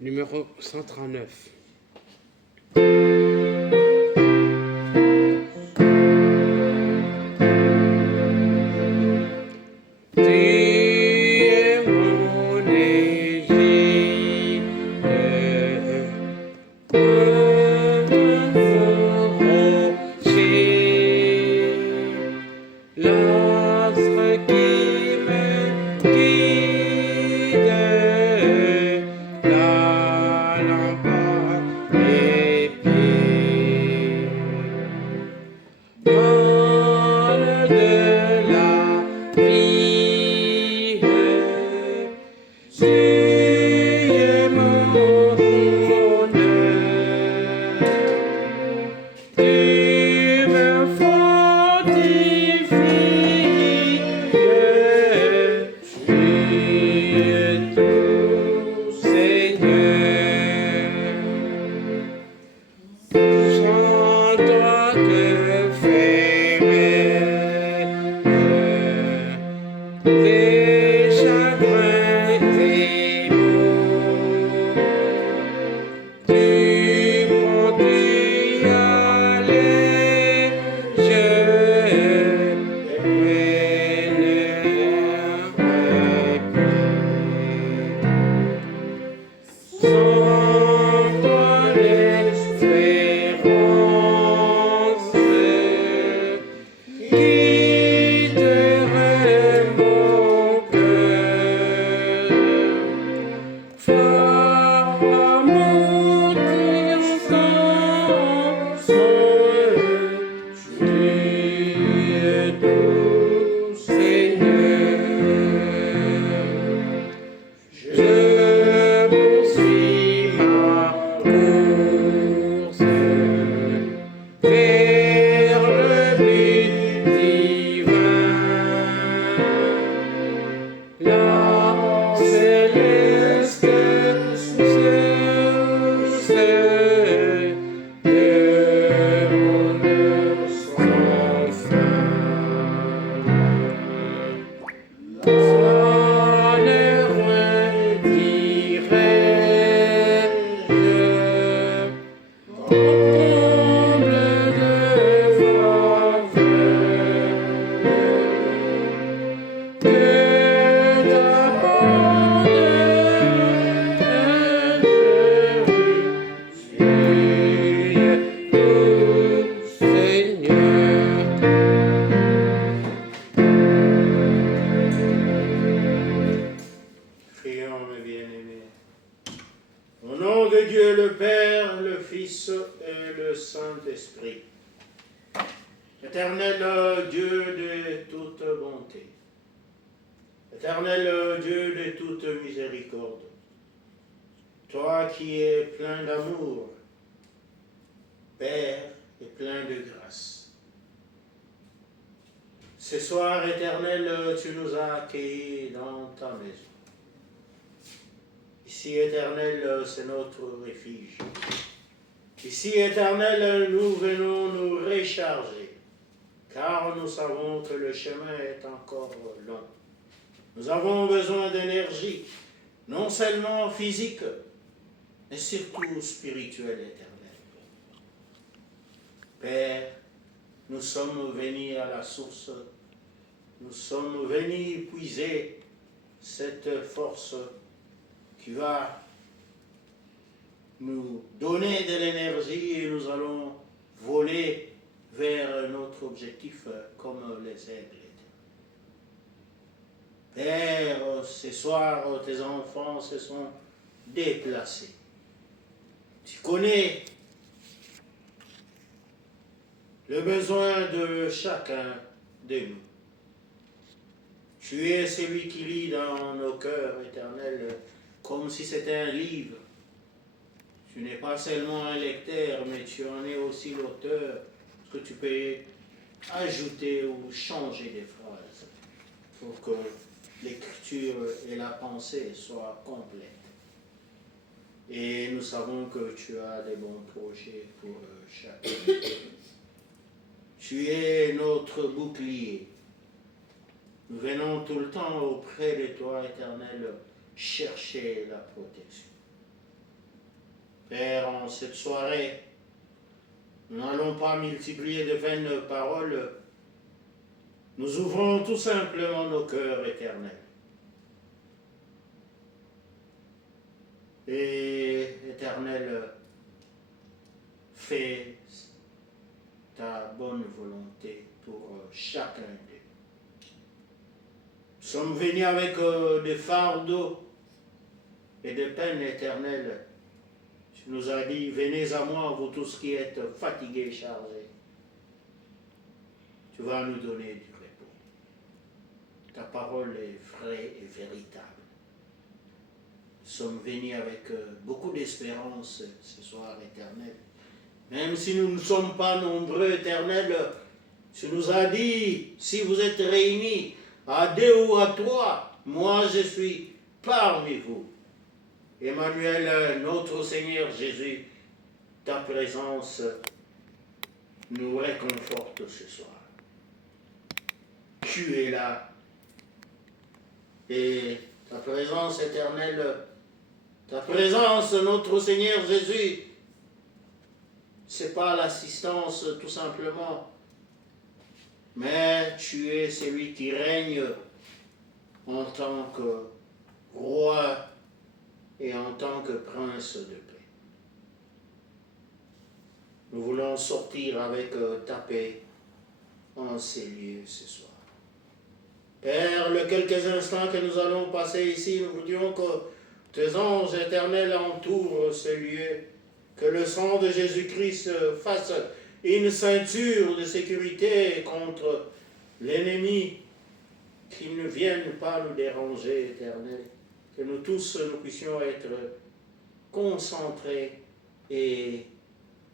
numéro 139. Éternel Dieu de toute bonté, Éternel Dieu de toute miséricorde, toi qui es plein d'amour, Père et plein de grâce. Ce soir, Éternel, tu nous as accueillis dans ta maison. Ici, Éternel, c'est notre refuge. Ici, Éternel, nous venons nous recharger, car nous savons que le chemin est encore long. Nous avons besoin d'énergie, non seulement physique, mais surtout spirituelle, Éternel. Père, nous sommes venus à la source, nous sommes venus puiser cette force qui va nous donner de l'énergie et nous allons voler vers notre objectif comme les aigles. Père, ce soir, tes enfants se sont déplacés. Tu connais le besoin de chacun de nous. Tu es celui qui lit dans nos cœurs, Éternel, comme si c'était un livre. Tu n'es pas seulement un lecteur, mais tu en es aussi l'auteur, parce que tu peux ajouter ou changer des phrases pour que l'écriture et la pensée soient complètes. Et nous savons que tu as des bons projets pour chacun. Tu es notre bouclier. Nous venons tout le temps auprès de toi, Éternel, chercher la protection. Père, en cette soirée, nous n'allons pas multiplier de vaines paroles. Nous ouvrons tout simplement nos cœurs éternels. Et éternel, fais ta bonne volonté pour chacun d'eux. Nous sommes venus avec des fardeaux et des peines éternelles. Tu nous as dit, venez à moi, vous tous qui êtes fatigués et chargés. Tu vas nous donner du repos. Ta parole est vraie et véritable. Nous sommes venus avec beaucoup d'espérance ce soir, éternel. Même si nous ne sommes pas nombreux, éternel, tu nous as dit, si vous êtes réunis à 2 ou à 3, moi je suis parmi vous. Emmanuel, notre Seigneur Jésus, ta présence nous réconforte ce soir. Tu es là. Et ta présence éternelle, ta présence, notre Seigneur Jésus, c'est pas l'assistance tout simplement, mais tu es celui qui règne en tant que roi et en tant que prince de paix. Nous voulons sortir avec ta paix en ces lieux ce soir. Père, les quelques instants que nous allons passer ici, nous voudrions que tes anges éternels entourent ce lieu, que le sang de Jésus-Christ fasse une ceinture de sécurité contre l'ennemi, qu'il ne vienne pas nous déranger, éternel. Que nous tous, nous puissions être concentrés et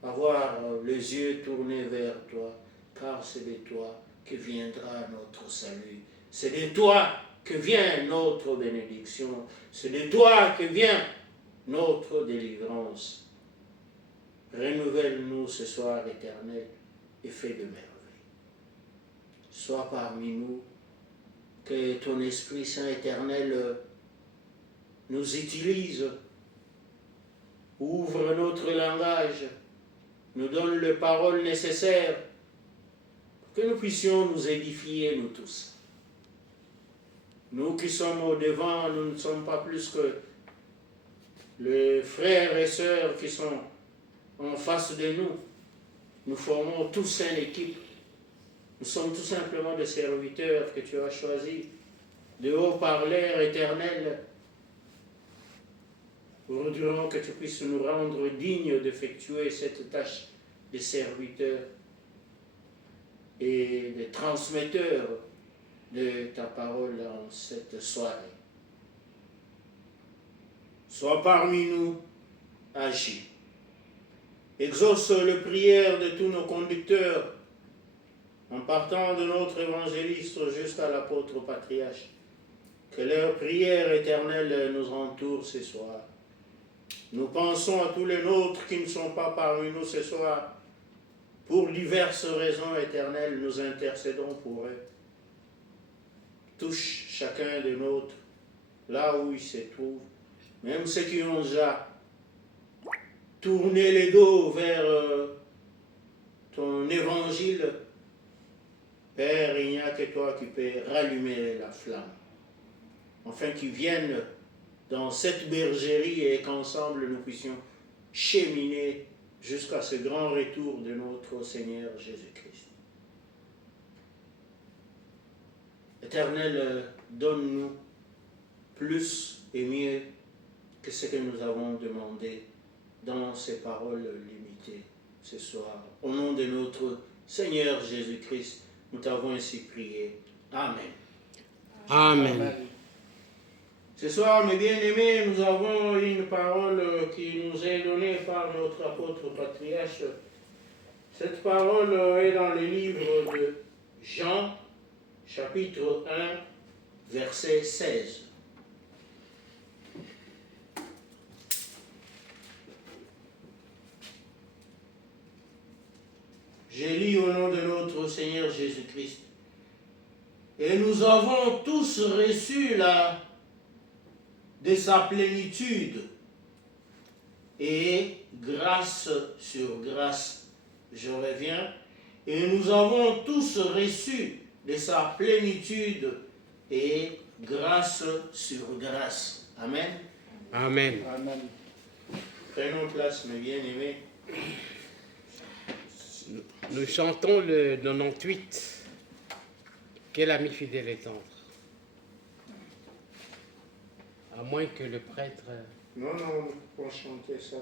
avoir les yeux tournés vers toi, car c'est de toi que viendra notre salut. C'est de toi que vient notre bénédiction. C'est de toi que vient notre délivrance. Renouvelle-nous ce soir, éternel, et fais de merveilles. Sois parmi nous, que ton Esprit Saint éternel nous utilise, ouvre notre langage, nous donne les paroles nécessaires pour que nous puissions nous édifier, nous tous. Nous qui sommes au devant, nous ne sommes pas plus que les frères et sœurs qui sont en face de nous. Nous formons tous une équipe. Nous sommes tout simplement des serviteurs que tu as choisis, de haut-parleurs éternels. Nous voudrions que tu puisses nous rendre dignes d'effectuer cette tâche de serviteurs et de transmetteurs de ta parole en cette soirée. Sois parmi nous, agis. Exauce les prières de tous nos conducteurs, en partant de notre évangéliste jusqu'à l'apôtre patriarche. Que leurs prières éternelles nous entourent ce soir. Nous pensons à tous les nôtres qui ne sont pas parmi nous ce soir. Pour diverses raisons éternelles, nous intercédons pour eux. Touche chacun de nôtres là où il se trouve, même ceux qui ont déjà tourné les dos vers ton évangile. Père, il n'y a que toi qui peux rallumer la flamme, afin qu'ils viennent dans cette bergerie et qu'ensemble nous puissions cheminer jusqu'à ce grand retour de notre Seigneur Jésus-Christ. Éternel, donne-nous plus et mieux que ce que nous avons demandé dans ces paroles limitées ce soir. Au nom de notre Seigneur Jésus-Christ, nous t'avons ainsi prié. Amen. Amen. Ce soir, mes bien-aimés, nous avons une parole qui nous est donnée par notre apôtre patriarche. Cette parole est dans le livre de Jean, chapitre 1, verset 16. J'ai lu au nom de notre Seigneur Jésus-Christ. Et nous avons tous reçu de sa plénitude et grâce sur grâce. Je reviens. Et nous avons tous reçu de sa plénitude et grâce sur grâce. Amen. Amen. Amen. Prenons place, mes bien-aimés. Nous chantons le 98. Quel ami fidèle et tendre. À moins que le prêtre... Non, on chanter ça.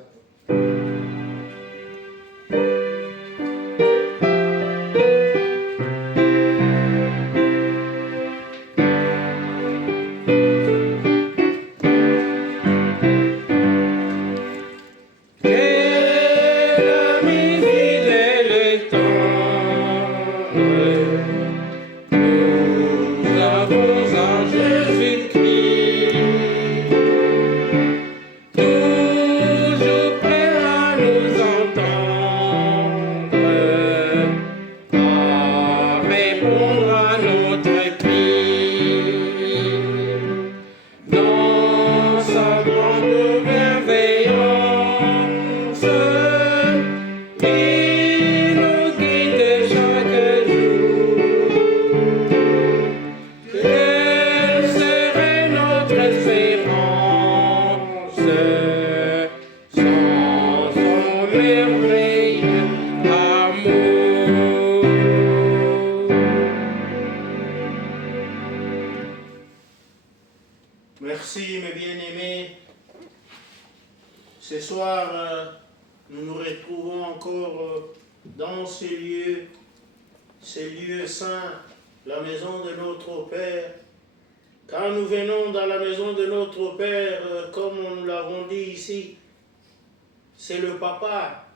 Merci, mes bien-aimés. Ce soir, nous nous retrouvons encore dans ces lieux saints, la maison de notre Père. Quand nous venons dans la maison de notre Père, comme nous l'avons dit ici, c'est le Papa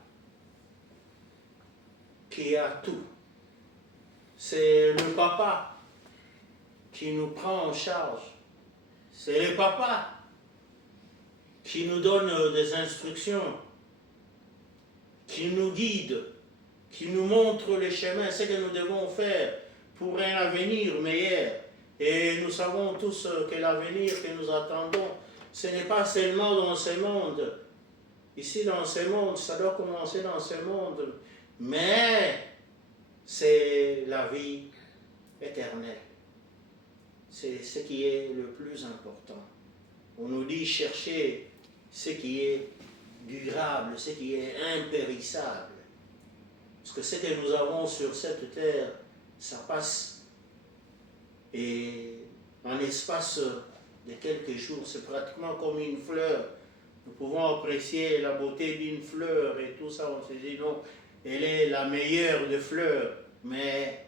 qui a tout. C'est le Papa qui nous prend en charge. C'est le Papa qui nous donne des instructions, qui nous guide, qui nous montre le chemin, ce que nous devons faire pour un avenir meilleur. Et nous savons tous que l'avenir que nous attendons, ce n'est pas seulement dans ce monde. Ici, dans ce monde, ça doit commencer dans ce monde, mais c'est la vie éternelle. C'est ce qui est le plus important. On nous dit chercher ce qui est durable, ce qui est impérissable. Parce que ce que nous avons sur cette terre, ça passe. Et en espace de quelques jours, c'est pratiquement comme une fleur. Nous pouvons apprécier la beauté d'une fleur et tout ça, on se dit non, elle est la meilleure des fleurs. Mais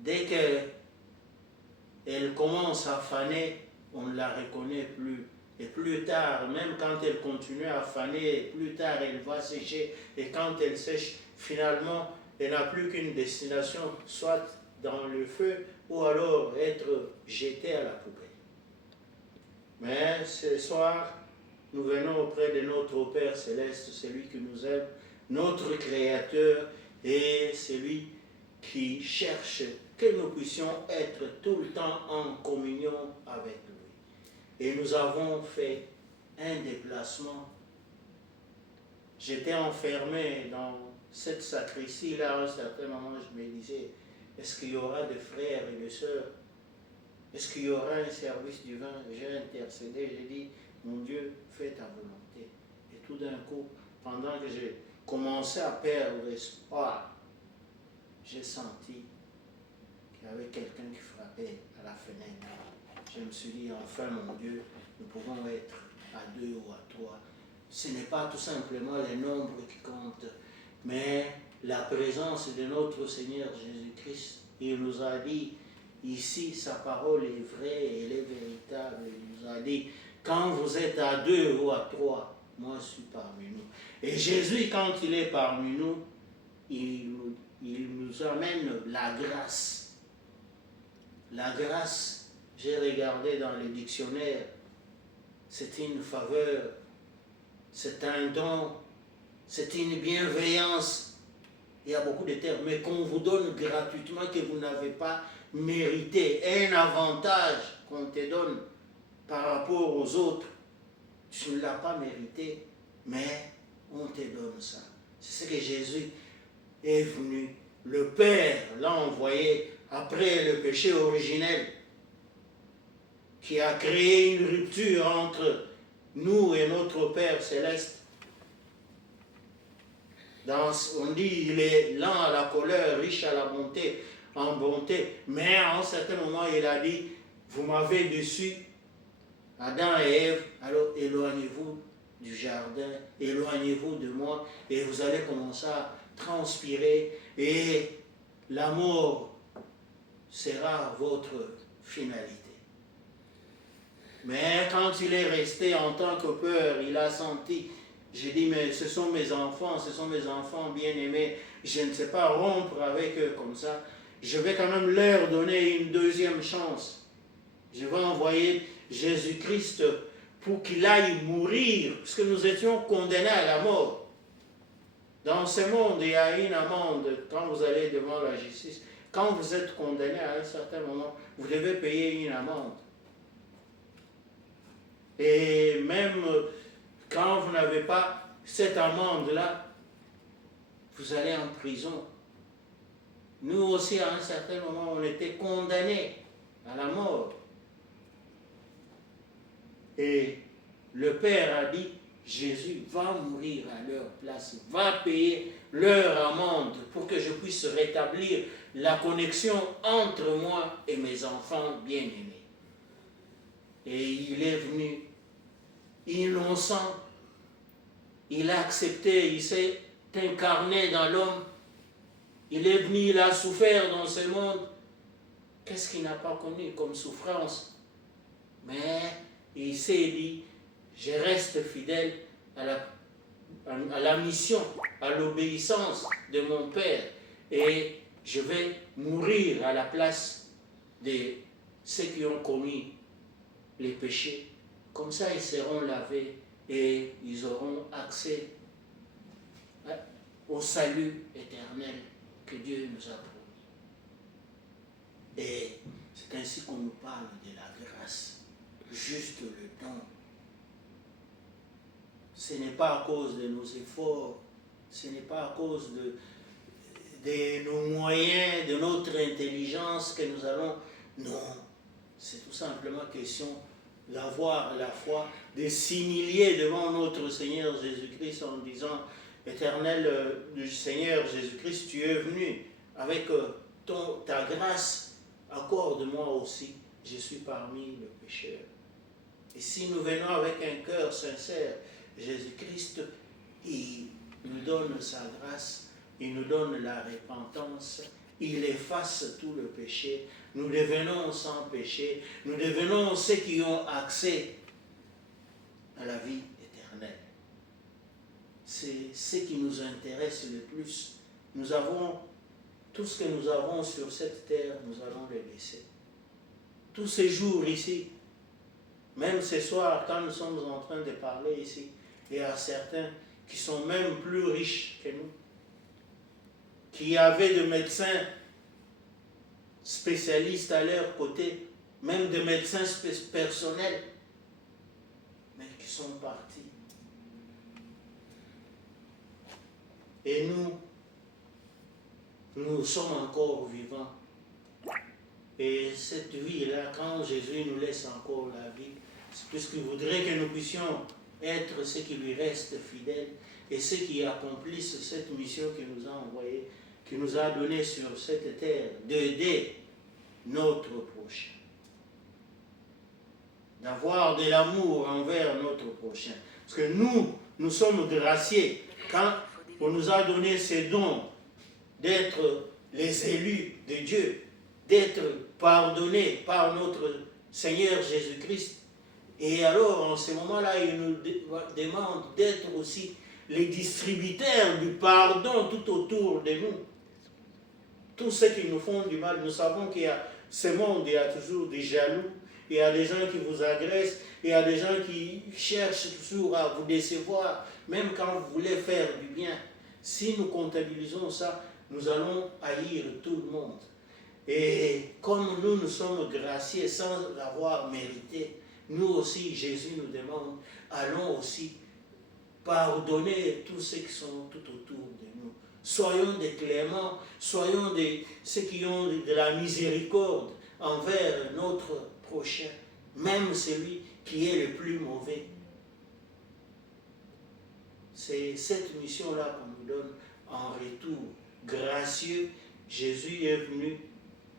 dès qu'elle commence à faner, on ne la reconnaît plus. Et plus tard, même quand elle continue à faner, plus tard elle va sécher. Et quand elle sèche, finalement, elle n'a plus qu'une destination, soit dans le feu ou alors être jetée à la poubelle. Mais ce soir, nous venons auprès de notre Père Céleste, celui qui nous aime, notre Créateur et celui qui cherche que nous puissions être tout le temps en communion avec lui. Et nous avons fait un déplacement. J'étais enfermé dans cette sacristie-là, à un certain moment, je me disais, est-ce qu'il y aura des frères et des sœurs? Est-ce qu'il y aura un service divin? J'ai intercédé, j'ai dit, mon Dieu, fais ta volonté. Et tout d'un coup, pendant que j'ai commencé à perdre espoir, j'ai senti qu'il y avait quelqu'un qui frappait à la fenêtre. Je me suis dit, enfin mon Dieu, nous pouvons être à 2 ou à 3. Ce n'est pas tout simplement les nombres qui comptent, mais la présence de notre Seigneur Jésus-Christ. Il nous a dit, ici, sa parole est vraie et elle est véritable. Il nous a dit, quand vous êtes à 2 ou à 3, moi je suis parmi nous. Et Jésus, quand il est parmi nous, il nous amène la grâce. La grâce, j'ai regardé dans les dictionnaires, c'est une faveur, c'est un don, c'est une bienveillance. Il y a beaucoup de termes, mais qu'on vous donne gratuitement, que vous n'avez pas mérité, un avantage qu'on te donne par rapport aux autres, tu ne l'as pas mérité, mais on te donne ça. C'est ce que Jésus est venu. Le Père l'a envoyé après le péché originel qui a créé une rupture entre nous et notre Père céleste. On dit il est lent à la colère, riche à la bonté, en bonté. Mais à un certain moment, il a dit, vous m'avez déçu, Adam et Ève, alors éloignez-vous du jardin, éloignez-vous de moi, et vous allez commencer à transpirer, et la mort sera votre finalité. Mais quand il est resté en tant que père, il a senti, j'ai dit, mais ce sont mes enfants bien-aimés, je ne sais pas rompre avec eux comme ça, je vais quand même leur donner une deuxième chance. Je vais envoyer Jésus-Christ pour qu'il aille mourir, parce que nous étions condamnés à la mort. Dans ce monde, il y a une amende quand vous allez devant la justice. Quand vous êtes condamné à un certain moment, vous devez payer une amende. Et même quand vous n'avez pas cette amende-là, vous allez en prison. Nous aussi, à un certain moment, on était condamnés à la mort. Et le Père a dit, Jésus va mourir à leur place, va payer leur amende pour que je puisse rétablir la connexion entre moi et mes enfants bien-aimés. Et il est venu innocent, il a accepté, il s'est incarné dans l'homme, il est venu, il a souffert dans ce monde. Qu'est-ce qu'il n'a pas connu comme souffrance? Mais il s'est dit, je reste fidèle à la mission, à l'obéissance de mon Père, et je vais mourir à la place de ceux qui ont commis les péchés. Comme ça, ils seront lavés et ils auront accès au salut éternel que Dieu nous a promis. Et c'est ainsi qu'on nous parle de la grâce, juste le don. Ce n'est pas à cause de nos efforts, ce n'est pas à cause de nos moyens, de notre intelligence que nous allons... Non, c'est tout simplement question d'avoir la foi, de s'humilier devant notre Seigneur Jésus-Christ en disant, Éternel Seigneur Jésus-Christ, tu es venu avec ta grâce, accorde-moi aussi, je suis parmi les pécheurs. Et si nous venons avec un cœur sincère, Jésus-Christ, il nous donne sa grâce, il nous donne la repentance, il efface tout le péché, nous devenons sans péché, nous devenons ceux qui ont accès à la vie éternelle. C'est ce qui nous intéresse le plus. Nous avons tout ce que nous avons sur cette terre, nous allons le laisser. Tous ces jours ici, même ce soir, quand nous sommes en train de parler ici, il y a certains qui sont même plus riches que nous, qui avaient des médecins spécialistes à leur côté, même des médecins personnels, mais qui sont partis. Et nous sommes encore vivants. Et cette vie-là, quand Jésus nous laisse encore la vie, c'est puisqu'il voudrait que nous puissions être ceux qui lui restent fidèles et ceux qui accomplissent cette mission qu'il nous a envoyée, qui nous a donnée sur cette terre, d'aider notre prochain. D'avoir de l'amour envers notre prochain. Parce que nous sommes graciés quand on nous a donné ces dons d'être les élus de Dieu, d'être pardonnés par notre Seigneur Jésus-Christ. Et alors, en ce moment-là, il nous demande d'être aussi les distributeurs du pardon tout autour de nous. Tous ceux qui nous font du mal, nous savons qu'il y a ce monde, il y a toujours des jaloux, il y a des gens qui vous agressent, il y a des gens qui cherchent toujours à vous décevoir, même quand vous voulez faire du bien. Si nous comptabilisons ça, nous allons haïr tout le monde. Et comme nous sommes graciés sans l'avoir mérité, nous aussi, Jésus nous demande, allons aussi pardonner tous ceux qui sont tout autour de nous. Soyons des cléments, soyons ceux qui ont de la miséricorde envers notre prochain, même celui qui est le plus mauvais. C'est cette mission-là qu'on nous donne en retour. Gracieux, Jésus est venu,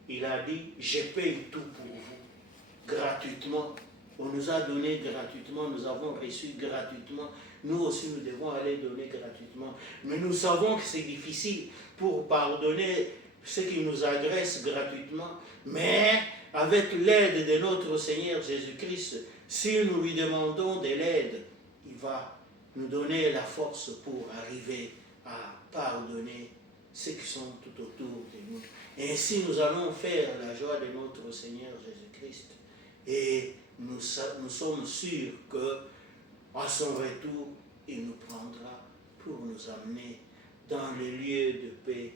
il a dit, je paye tout pour vous, gratuitement. On nous a donné gratuitement, nous avons reçu gratuitement. Nous aussi, nous devons aller donner gratuitement. Mais nous savons que c'est difficile pour pardonner ceux qui nous agressent gratuitement. Mais avec l'aide de notre Seigneur Jésus-Christ, si nous lui demandons de l'aide, il va nous donner la force pour arriver à pardonner ceux qui sont tout autour de nous. Et ainsi, nous allons faire la joie de notre Seigneur Jésus-Christ. Et nous sommes sûrs qu'à son retour, il nous prendra pour nous amener dans les lieux de paix,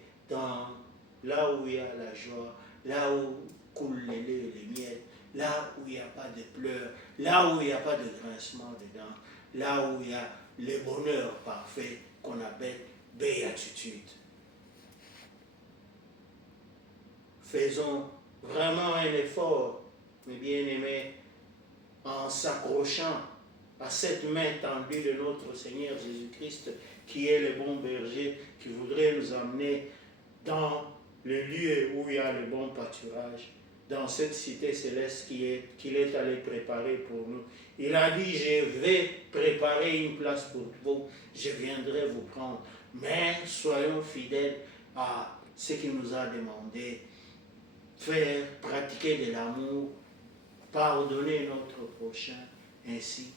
là où il y a la joie, là où coule les lait et les miel, là où il n'y a pas de pleurs, là où il n'y a pas de grincement de dents, là où il y a le bonheur parfait qu'on appelle béatitude. Faisons vraiment un effort, mes bien-aimés, en s'accrochant à cette main tendue de notre Seigneur Jésus-Christ, qui est le bon berger, qui voudrait nous amener dans le lieu où il y a le bon pâturage, dans cette cité céleste qu'il est allé préparer pour nous. Il a dit, je vais préparer une place pour vous, je viendrai vous prendre. Mais soyons fidèles à ce qu'il nous a demandé, faire, pratiquer de l'amour, pardonner notre prochain, ainsi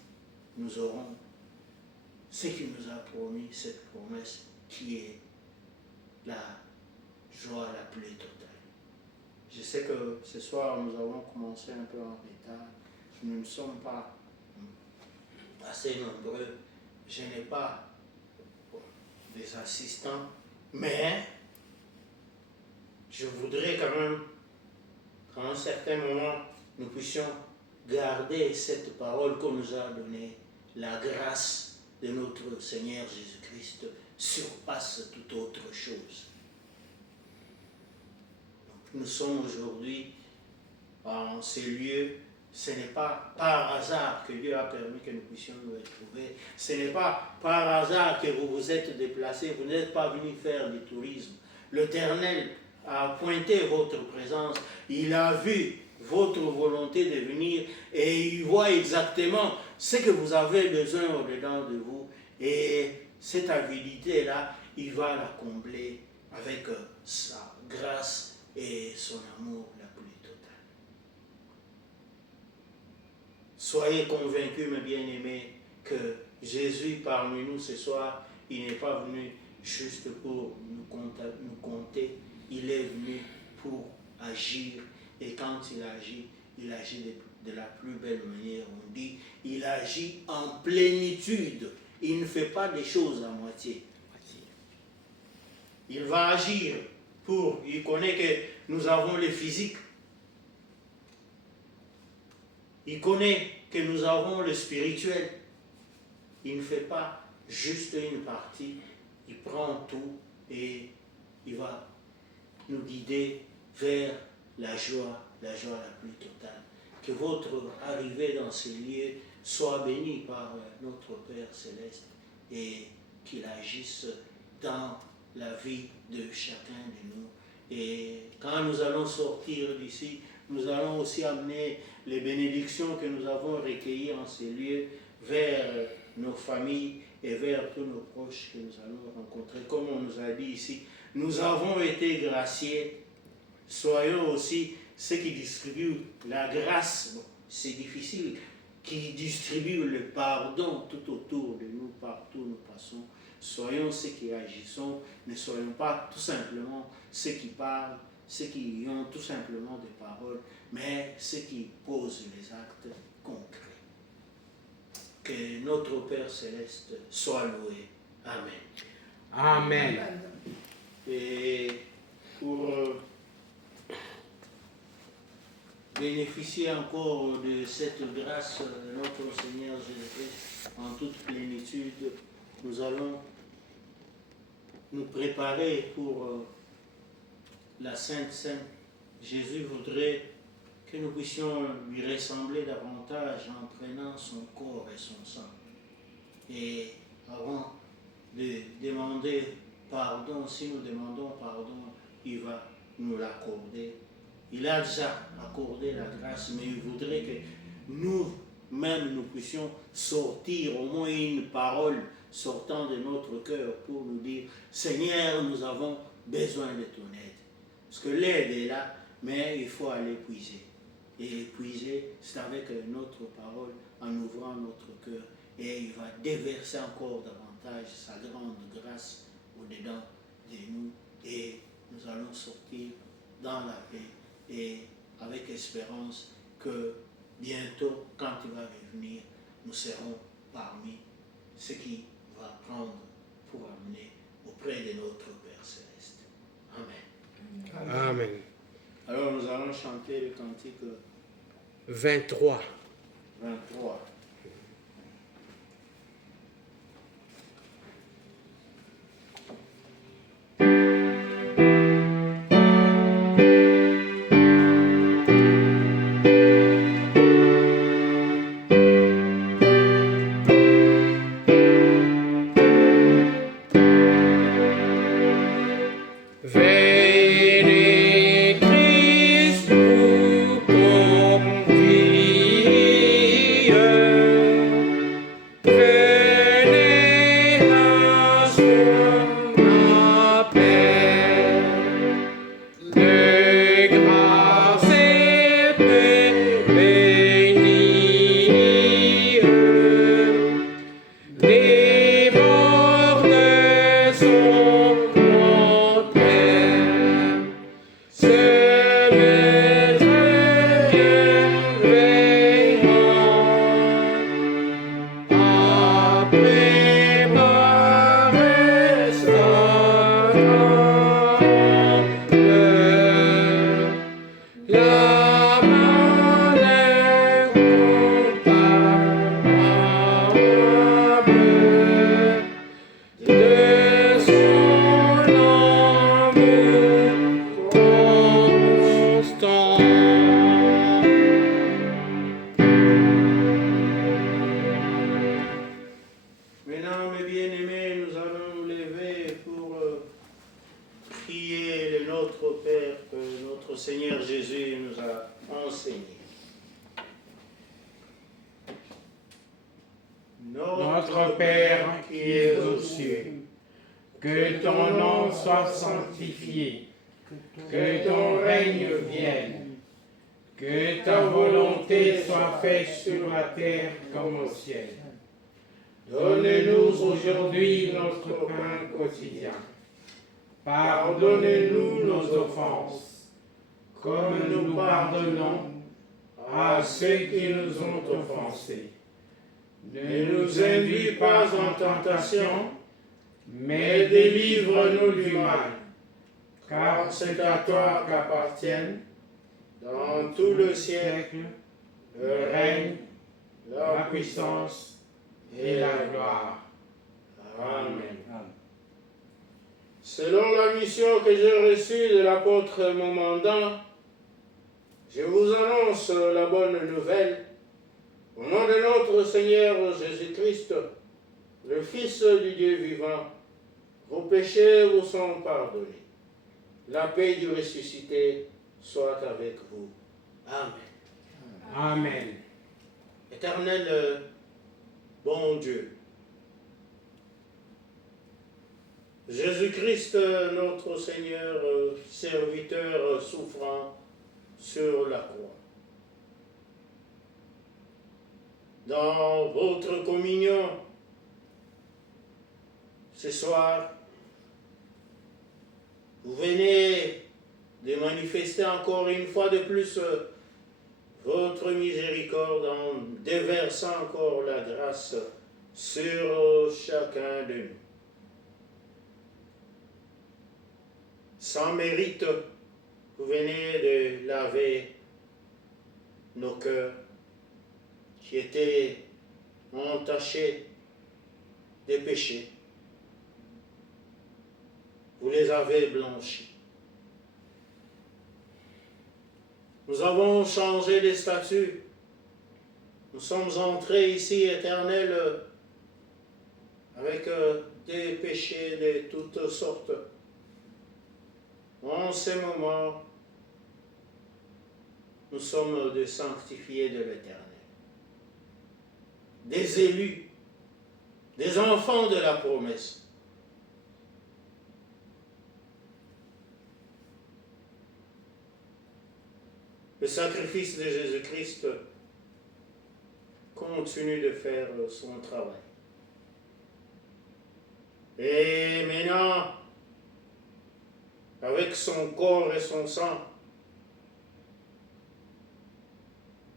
nous aurons ce qu'il nous a promis, cette promesse qui est la joie la plus totale. Je sais que ce soir nous avons commencé un peu en retard, nous ne sommes pas assez nombreux, je n'ai pas des assistants, mais je voudrais quand même qu'à un certain moment nous puissions garder cette parole qu'on nous a donnée. La grâce de notre Seigneur Jésus-Christ surpasse toute autre chose. Donc, nous sommes aujourd'hui en ces lieux. Ce n'est pas par hasard que Dieu a permis que nous puissions nous retrouver. Ce n'est pas par hasard que vous vous êtes déplacés. Vous n'êtes pas venus faire du tourisme. L'Éternel a pointé votre présence. Il a vu votre volonté de venir et il voit exactement ce que vous avez besoin au-dedans de vous. Et cette avidité-là, il va la combler avec sa grâce et son amour la plus totale. Soyez convaincus, mes bien-aimés, que Jésus parmi nous ce soir, il n'est pas venu juste pour nous compter, il est venu pour agir. Et quand il agit de la plus belle manière. On dit, il agit en plénitude. Il ne fait pas des choses à moitié. Il va agir il connaît que nous avons le physique. Il connaît que nous avons le spirituel. Il ne fait pas juste une partie. Il prend tout et il va nous guider vers la joie la plus totale. Que votre arrivée dans ces lieux soit bénie par notre Père Céleste et qu'il agisse dans la vie de chacun de nous. Et quand nous allons sortir d'ici, nous allons aussi amener les bénédictions que nous avons recueillies en ces lieux vers nos familles et vers tous nos proches que nous allons rencontrer. Comme on nous a dit ici, nous avons été graciés. Soyons aussi ceux qui distribuent la grâce, c'est difficile, qui distribuent le pardon tout autour de nous, partout où nous passons. Soyons ceux qui agissons, ne soyons pas tout simplement ceux qui parlent, ceux qui ont tout simplement des paroles, mais ceux qui posent les actes concrets. Que notre Père Céleste soit loué. Amen. Amen. Et pour bénéficier encore de cette grâce de notre Seigneur Jésus-Christ en toute plénitude, nous allons nous préparer pour la Sainte Seine. Jésus voudrait que nous puissions lui ressembler davantage en prenant son corps et son sang. Et avant de demander pardon, si nous demandons pardon, il va nous l'accorder. Il a déjà accordé la grâce, mais il voudrait que nous-mêmes, nous puissions sortir au moins une parole sortant de notre cœur pour nous dire, Seigneur, nous avons besoin de ton aide. Parce que l'aide est là, mais il faut aller puiser. Et puiser, c'est avec notre parole, en ouvrant notre cœur. Et il va déverser encore davantage sa grande grâce au-dedans de nous. Et nous allons sortir dans la paix et avec espérance que bientôt, quand il va revenir, nous serons parmi ceux qui va prendre pour amener auprès de notre Père Céleste. Amen. Amen. Alors nous allons chanter le cantique 23. 23. Maintenant, mes bien-aimés, nous allons nous lever pour prier le Notre Père que notre Seigneur Jésus nous a enseigné. Notre Père qui es aux cieux, que ton nom soit sanctifié, que ton règne vienne, que ta volonté soit faite sur la terre comme au ciel. Donne-nous aujourd'hui notre pain quotidien. Pardonnez-nous nos offenses, comme nous pardonnons à ceux qui nous ont offensés. Ne nous induis pas en tentation, mais délivre-nous du mal. Car c'est à toi qu'appartiennent, dans tout le siècle, le règne, la puissance et la gloire. Amen. Selon la mission que j'ai reçue de l'apôtre Momandin, je vous annonce la bonne nouvelle. Au nom de notre Seigneur Jésus-Christ, le Fils du Dieu vivant, vos péchés vous sont pardonnés. La paix du ressuscité soit avec vous. Amen. Amen. Éternel bon Dieu, Jésus-Christ, notre Seigneur, serviteur souffrant sur la croix. Dans votre communion, ce soir, vous venez de manifester encore une fois de plus votre miséricorde en déversant encore la grâce sur chacun de nous. Sans mérite, vous venez de laver nos cœurs qui étaient entachés de péchés. vous les avez blanchis. Nous avons changé les statuts. Nous sommes entrés ici, Éternel, avec des péchés de toutes sortes. En ces moments, nous sommes des sanctifiés de l'Éternel, des élus, des enfants de la promesse. Le sacrifice de Jésus-Christ continue de faire son travail. Et maintenant, avec son corps et son sang,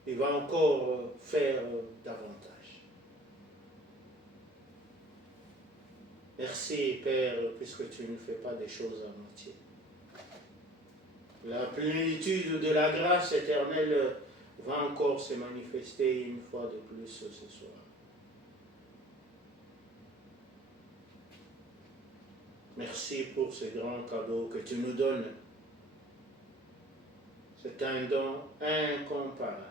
il va encore faire davantage. Merci, Père, puisque tu ne fais pas des choses à moitié. La plénitude de la grâce éternelle va encore se manifester une fois de plus ce soir. Merci pour ce grand cadeau que tu nous donnes. C'est un don incomparable.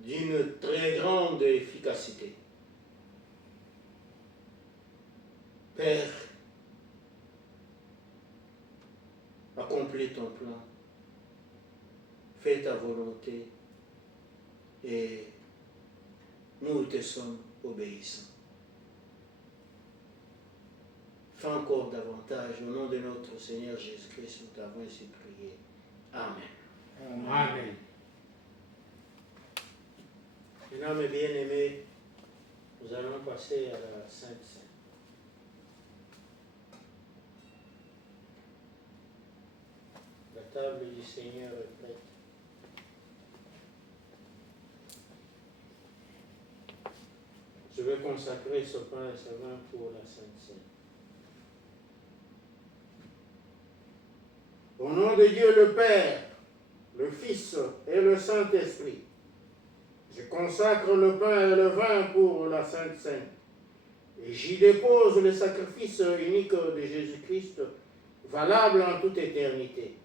D'une très grande efficacité. Père, accomplis ton plan, fais ta volonté et nous te sommes obéissants. Fais encore davantage, au nom de notre Seigneur Jésus-Christ, nous t'avons ainsi prié. Amen. Amen. Maintenant, mes bien-aimés, nous allons passer à la Sainte Seine. La table du Seigneur est prête. Je vais consacrer ce pain et ce vin pour la Sainte Seine. Au nom de Dieu le Père, le Fils et le Saint-Esprit, je consacre le pain et le vin pour la Sainte Seine. Et j'y dépose le sacrifice unique de Jésus-Christ, valable en toute éternité.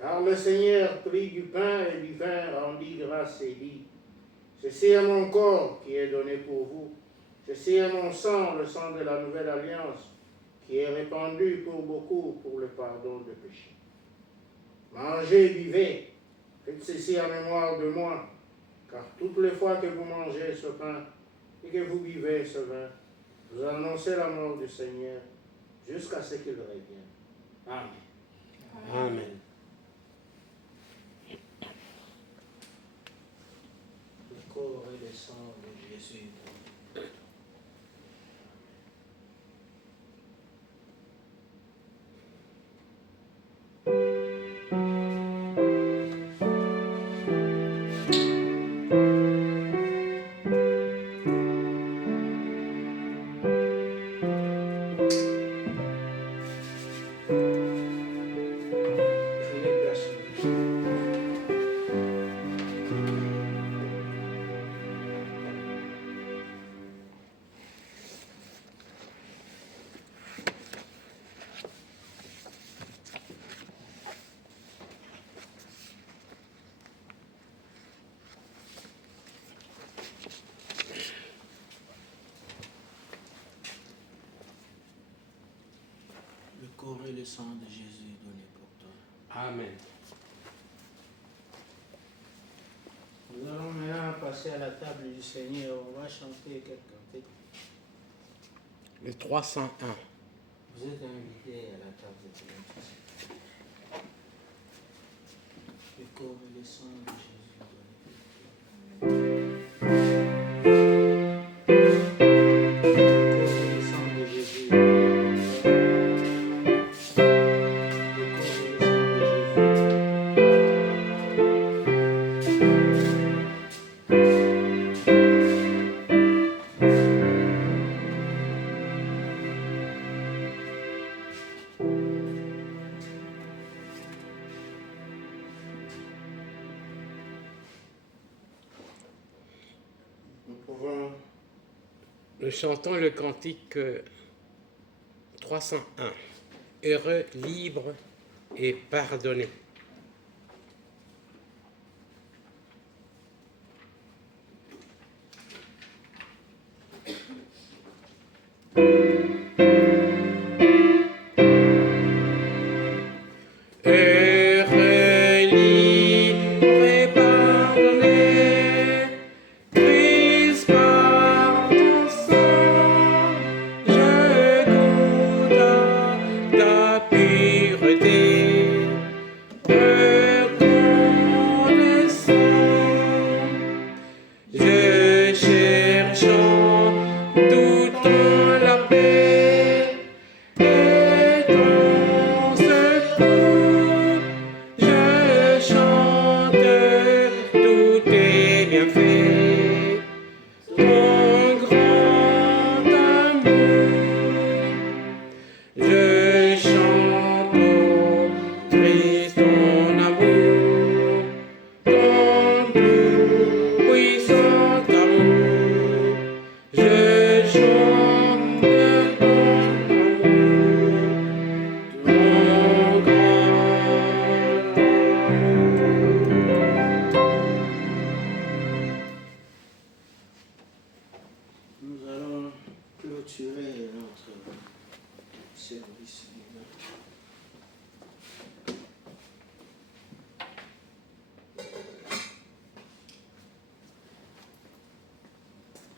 Car le Seigneur prit du pain et du vin, rendit grâce et dit, ceci est mon corps qui est donné pour vous. Ceci est mon sang, le sang de la nouvelle alliance, qui est répandu pour beaucoup pour le pardon de péché. Mangez, buvez, faites ceci en mémoire de moi, car toutes les fois que vous mangez ce pain et que vous buvez ce vin, vous annoncez la mort du Seigneur jusqu'à ce qu'il revienne. Amen. Amen. Le corps et le sang de Jésus. Le corps et le sang de Jésus donné pour toi. Amen. Nous allons maintenant passer à la table du Seigneur. On va chanter quelques cantiques. Le 301. Vous êtes invités à la table de Seigneur. Le corps et le sang de Jésus donné pour toi. Nous pouvons Nous chantons le cantique 301. Heureux, libre et pardonné.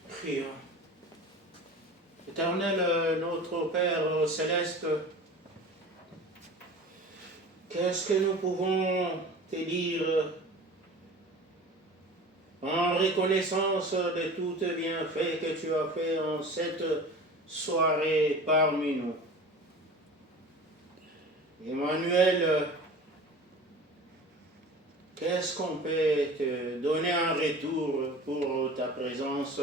Prions. Éternel, notre Père céleste, qu'est-ce que nous pouvons te dire en reconnaissance de tout bienfait que tu as fait en cette soirée parmi nous. Emmanuel, qu'est-ce qu'on peut te donner en retour pour ta présence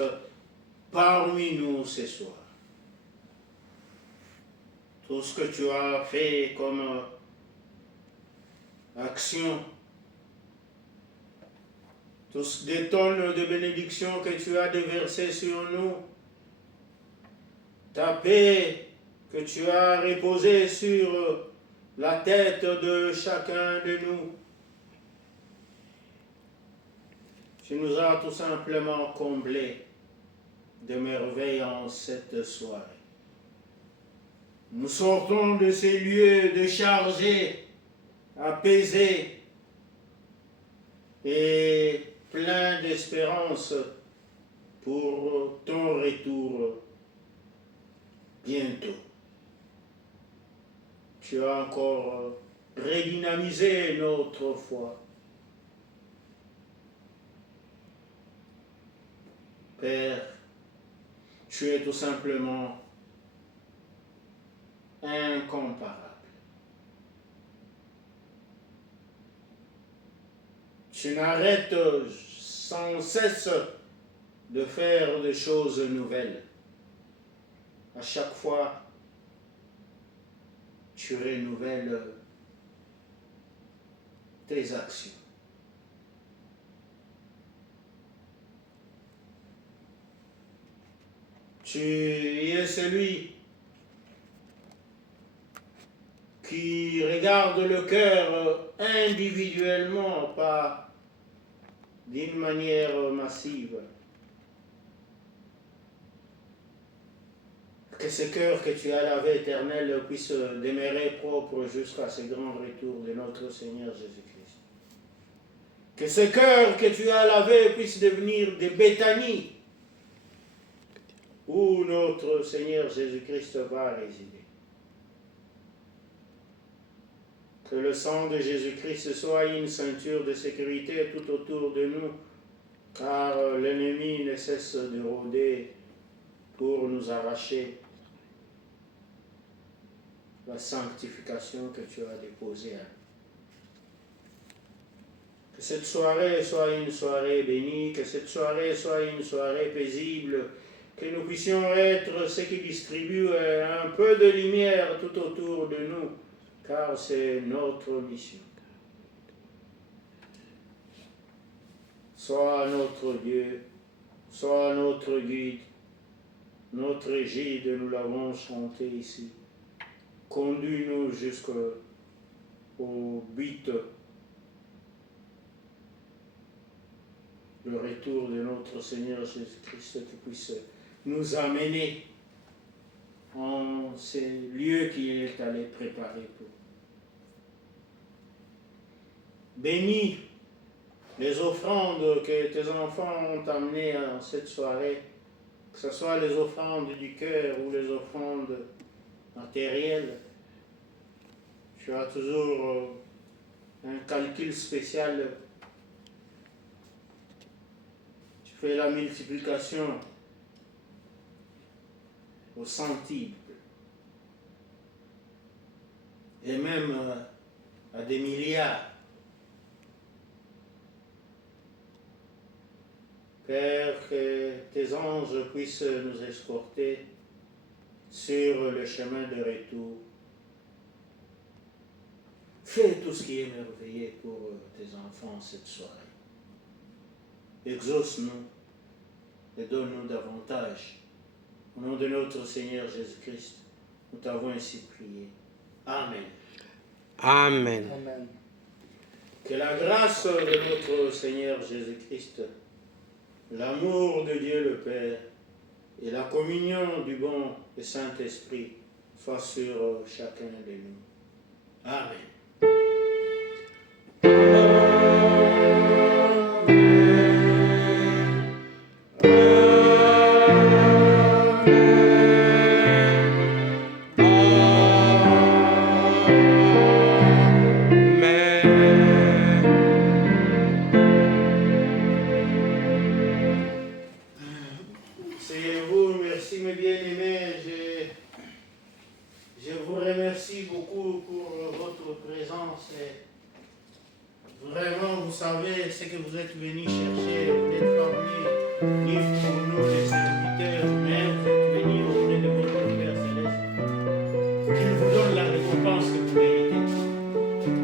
parmi nous ce soir? Tout ce que tu as fait comme action, tous des tonnes de bénédictions que tu as déversées sur nous, ta paix que tu as reposée sur la tête de chacun de nous. Tu nous as tout simplement comblés de merveilles en cette soirée. Nous sortons de ces lieux déchargés, apaisés et pleins d'espérance pour ton retour bientôt. Tu as encore redynamisé notre foi. Père, tu es tout simplement incomparable. Tu n'arrêtes sans cesse de faire des choses nouvelles. À chaque fois, tu renouvelles tes actions. Tu es celui qui regarde le cœur individuellement, pas d'une manière massive. Que ce cœur que tu as lavé, Éternel, puisse demeurer propre jusqu'à ce grand retour de notre Seigneur Jésus-Christ. Que ce cœur que tu as lavé puisse devenir de Béthanie, où notre Seigneur Jésus-Christ va résider. Que le sang de Jésus-Christ soit une ceinture de sécurité tout autour de nous, car l'ennemi ne cesse de rôder pour nous arracher la sanctification que tu as déposée. Que cette soirée soit une soirée bénie, que cette soirée soit une soirée paisible, que nous puissions être ceux qui distribuent un peu de lumière tout autour de nous, car c'est notre mission. Sois notre Dieu, sois notre guide, Notre égide, nous l'avons chanté ici. Conduis-nous jusqu'au but, le retour de notre Seigneur Jésus-Christ, qui puisse nous amener en ces lieux qu'il est allé préparer pour. Bénis les offrandes que tes enfants ont amenées en cette soirée, que ce soit les offrandes du cœur ou les offrandes matérielles. Tu as toujours un calcul spécial. Tu fais la multiplication au centuple et même à des milliards. Père, que tes anges puissent nous escorter sur le chemin de retour. Fais tout ce qui est merveilleux pour tes enfants cette soirée. Exauce-nous et donne-nous davantage. Au nom de notre Seigneur Jésus-Christ, nous t'avons ainsi prié. Amen. Amen. Amen. Que la grâce de notre Seigneur Jésus-Christ, l'amour de Dieu le Père et la communion du bon et Saint-Esprit soient sur chacun de nous. Amen. Ce que vous êtes venus chercher, vous n'êtes pas venus ni pour nous les serviteurs, mais vous êtes venus auprès de votre Père Céleste, qui vous donne la récompense que vous méritez.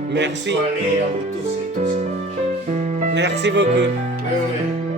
Merci. Bonne soirée à vous tous et tous. Merci beaucoup. Oui.